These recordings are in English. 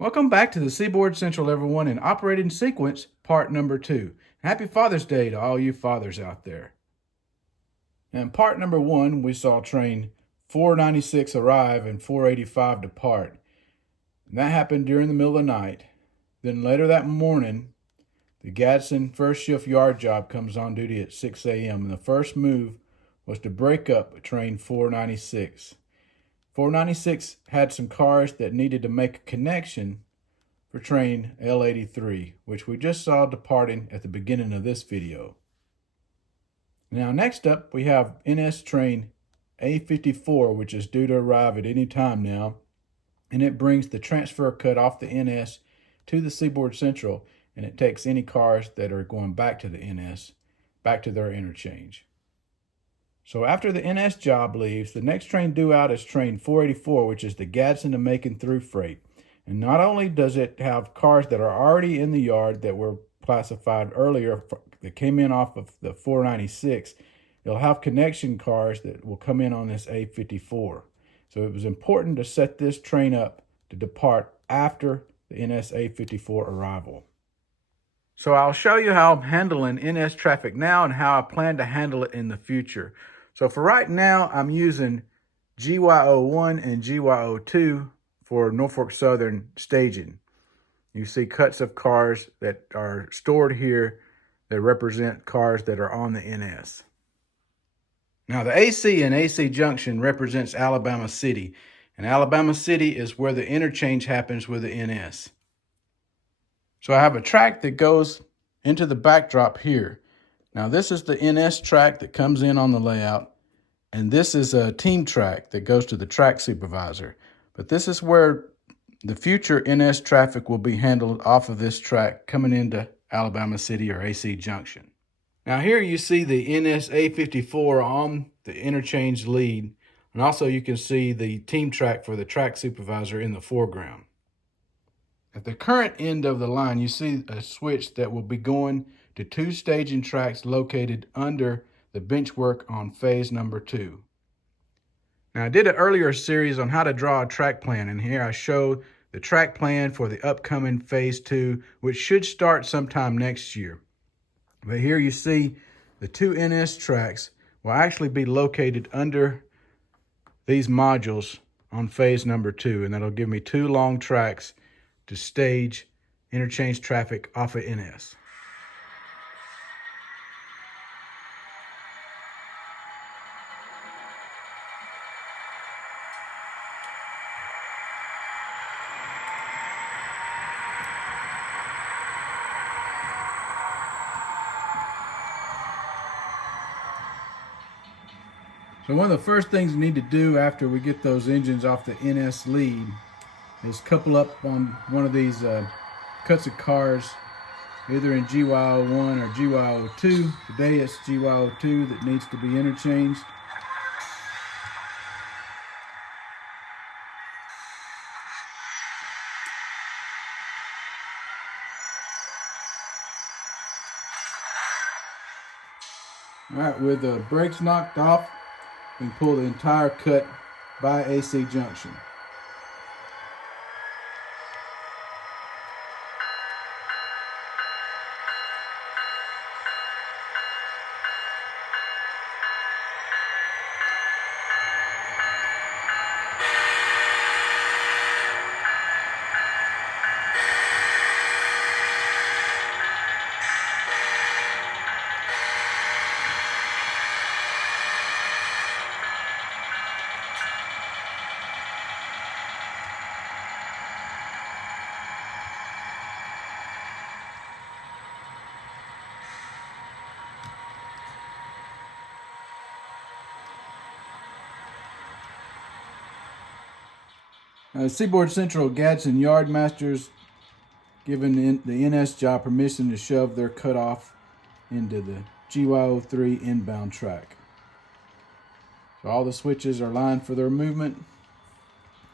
Welcome back to the Seaboard Central, everyone, in operating sequence, part number 2. Happy Father's Day to all you fathers out there. In part number 1, we saw train 496 arrive and 485 depart. And that happened during the middle of the night. Then later that morning, the Gadsden first shift yard job comes on duty at 6 a.m. and the first move was to break up train 496. 496 had some cars that needed to make a connection for train L83, which we just saw departing at the beginning of this video. Now next up we have NS train A54, which is due to arrive at any time now, and it brings the transfer cut off the NS to the Seaboard Central, and it takes any cars that are going back to the NS back to their interchange. So after the NS job leaves, the next train due out is train 484, which is the Gadsden to Macon through freight. And not only does it have cars that are already in the yard that were classified earlier that came in off of the 496, it'll have connection cars that will come in on this A54. So it was important to set this train up to depart after the NS A54 arrival. So I'll show you how I'm handling NS traffic now and how I plan to handle it in the future. So for right now, I'm using GY01 and GY02 for Norfolk Southern staging. You see cuts of cars that are stored here that represent cars that are on the NS. Now the AC and AC Junction represents Alabama City, and Alabama City is where the interchange happens with the NS. So I have a track that goes into the backdrop here. Now this is the NS track that comes in on the layout, and this is a team track that goes to the track supervisor. But this is where the future NS traffic will be handled off of this track coming into Alabama City or AC Junction. Now here you see the NS A54 on the interchange lead, and also you can see the team track for the track supervisor in the foreground. At the current end of the line, you see a switch that will be going to 2 staging tracks located under the bench work on phase number 2. Now I did an earlier series on how to draw a track plan, and here I show the track plan for the upcoming phase 2, which should start sometime next year. But here you see the 2 NS tracks will actually be located under these modules on phase number 2, and that'll give me 2 long tracks to stage interchange traffic off of NS. So one of the first things we need to do after we get those engines off the NS lead is couple up on one of these cuts of cars, either in GY01 or GY02. Today it's GY02 that needs to be interchanged. All right, with the brakes knocked off, we can pull the entire cut by AC Junction. Seaboard Central Gadsden Yard Masters given the NS job permission to shove their cutoff into the GY03 inbound track. So all the switches are lined for their movement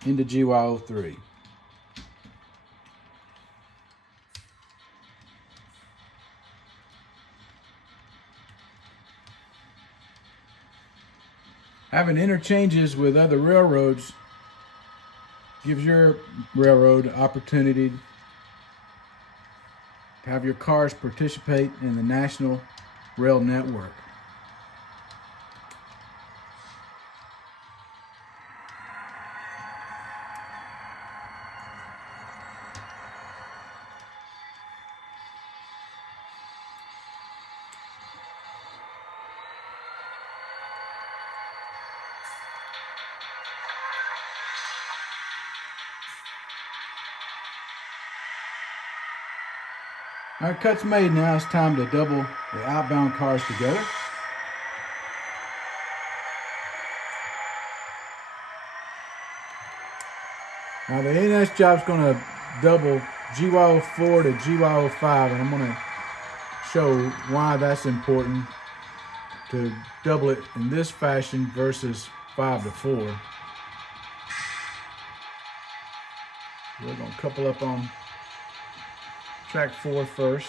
into GY03. Having interchanges with other railroads gives your railroad opportunity to have your cars participate in the national rail network. Our cut's made now. It's time to double the outbound cars together. Now the NS job's going to double GY04 to GY05, and I'm going to show why that's important to double it in this fashion versus 5 to 4. We're going to couple up on track 4 first.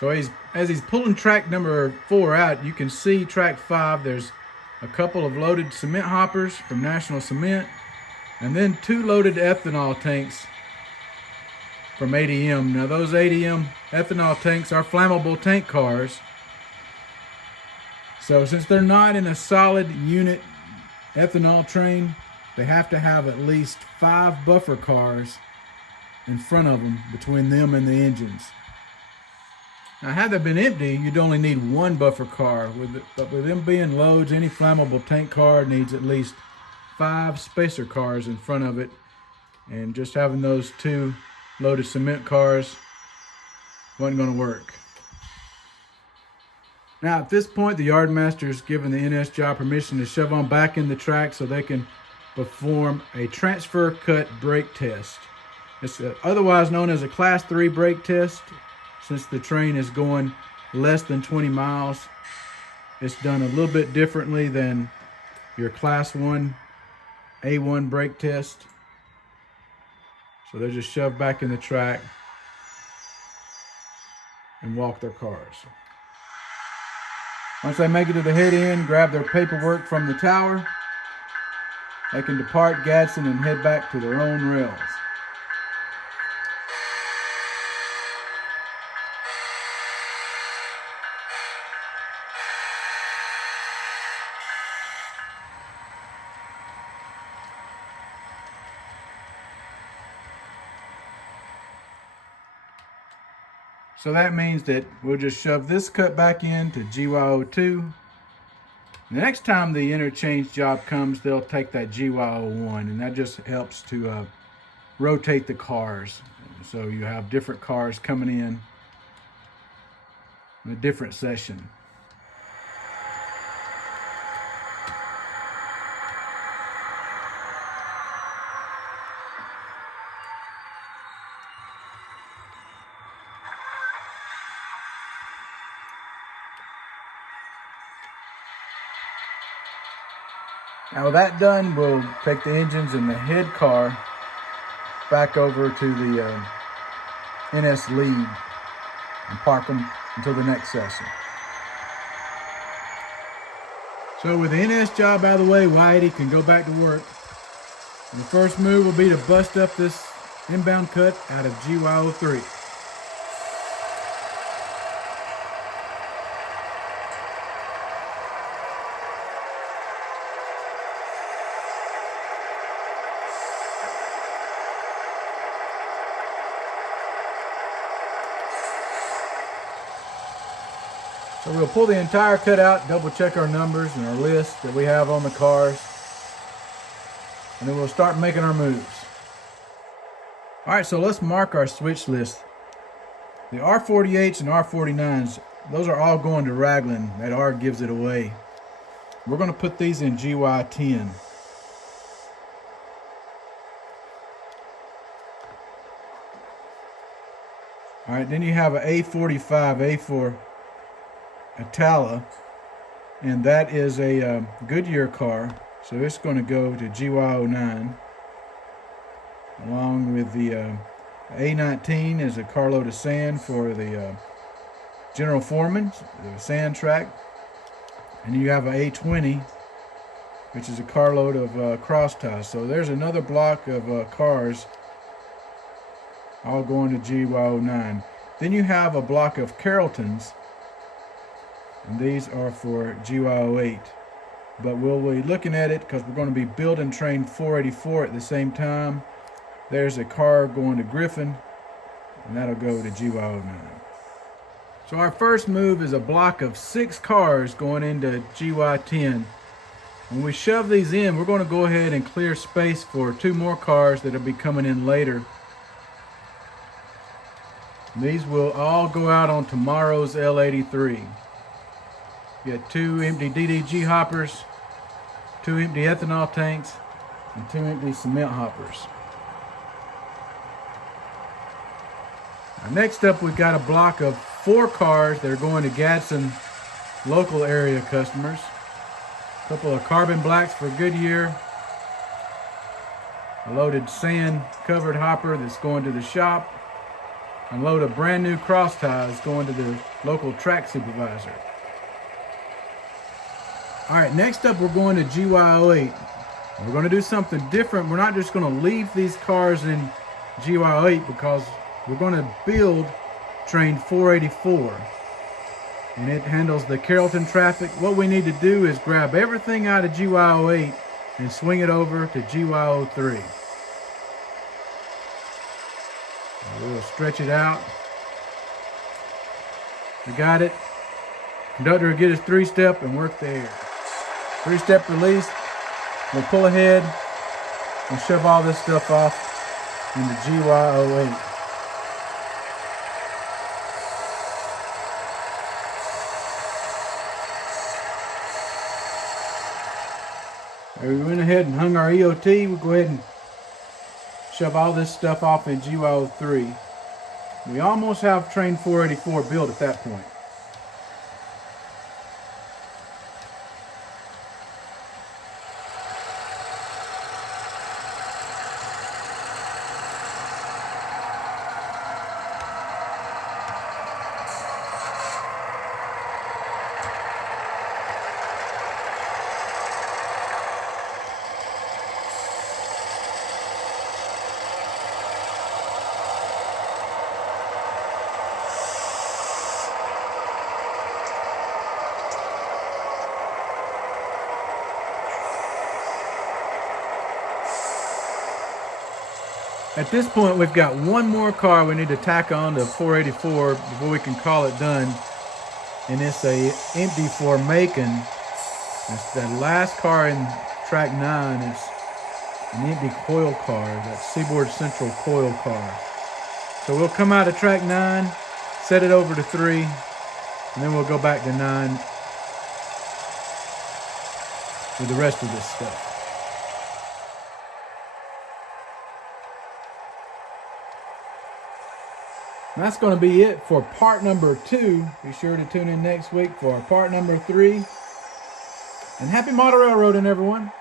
So as he's pulling track number 4 out, you can see track 5, there's a couple of loaded cement hoppers from National Cement, and then 2 loaded ethanol tanks from ADM. Now those ADM ethanol tanks are flammable tank cars. So since they're not in a solid unit ethanol train, they have to have at least 5 buffer cars in front of them, between them and the engines. Now, had they been empty, you'd only need 1 buffer car. But with them being loads, any flammable tank car needs at least 5 spacer cars in front of it. And just having those 2 loaded cement cars wasn't going to work. Now, at this point, the yardmaster is giving the NS job permission to shove on back in the track so they can perform a transfer cut brake test. It's otherwise known as a Class 3 brake test. Since the train is going less than 20 miles, it's done a little bit differently than your Class 1 A1 brake test. So they're just shoved back in the track and walk their cars. Once they make it to the head end, grab their paperwork from the tower, they can depart Gadsden and head back to their own rails. So that means that we'll just shove this cut back into GY02. The next time the interchange job comes, they'll take that GY01, and that just helps to rotate the cars. So you have different cars coming in a different session. Now with that done, we'll take the engines and the head car back over to the NS lead and park them until the next session. So with the NS job out of the way, Whitey can go back to work. And the first move will be to bust up this inbound cut out of GY03. So we'll pull the entire cut out, double check our numbers and our list that we have on the cars, and then we'll start making our moves. All right, so let's mark our switch list. The R48s and R49s, those are all going to Raglan. That R gives it away. We're going to put these in GY10. All right, then you have an A45, A4 Atala, and that is a Goodyear car, so it's going to go to GY09, along with the A19 is a carload of sand for the General Foreman, the sand track. And you have an A20, which is a carload of cross ties. So there's another block of cars all going to GY09. Then you have a block of Carrolltons, and these are for GY08. But we'll be looking at it because we're going to be building train 484 at the same time. There's a car going to Griffin, and that'll go to GY09. So our first move is a block of 6 cars going into GY10. When we shove these in, we're going to go ahead and clear space for 2 more cars that will be coming in later. These will all go out on tomorrow's L83. You got 2 empty DDG hoppers, 2 empty ethanol tanks, and 2 empty cement hoppers. Now, next up, we've got a block of 4 cars that are going to Gadsden local area customers. A couple of carbon blacks for Goodyear. A loaded sand covered hopper that's going to the shop. A load of brand new cross ties going to the local track supervisor. All right, next up we're going to GY08. We're going to do something different. We're not just going to leave these cars in GY08 because we're going to build train 484. And it handles the Carrollton traffic. What we need to do is grab everything out of GY08 and swing it over to GY03. We'll stretch it out. We got it. Conductor will get his 3-step and work the air. 3-step release. We'll pull ahead and shove all this stuff off into GY08. We went ahead and hung our EOT. We'll go ahead and shove all this stuff off in GY03. We almost have train 484 built at that point. At this point, we've got 1 more car we need to tack on to 484 before we can call it done. And it's a empty for Macon. It's that last car in track 9 is an empty coil car, that Seaboard Central coil car. So we'll come out of track 9, set it over to 3, and then we'll go back to 9 with the rest of this stuff. And that's going to be it for part number 2. Be sure to tune in next week for part number 3. And happy model railroading, everyone.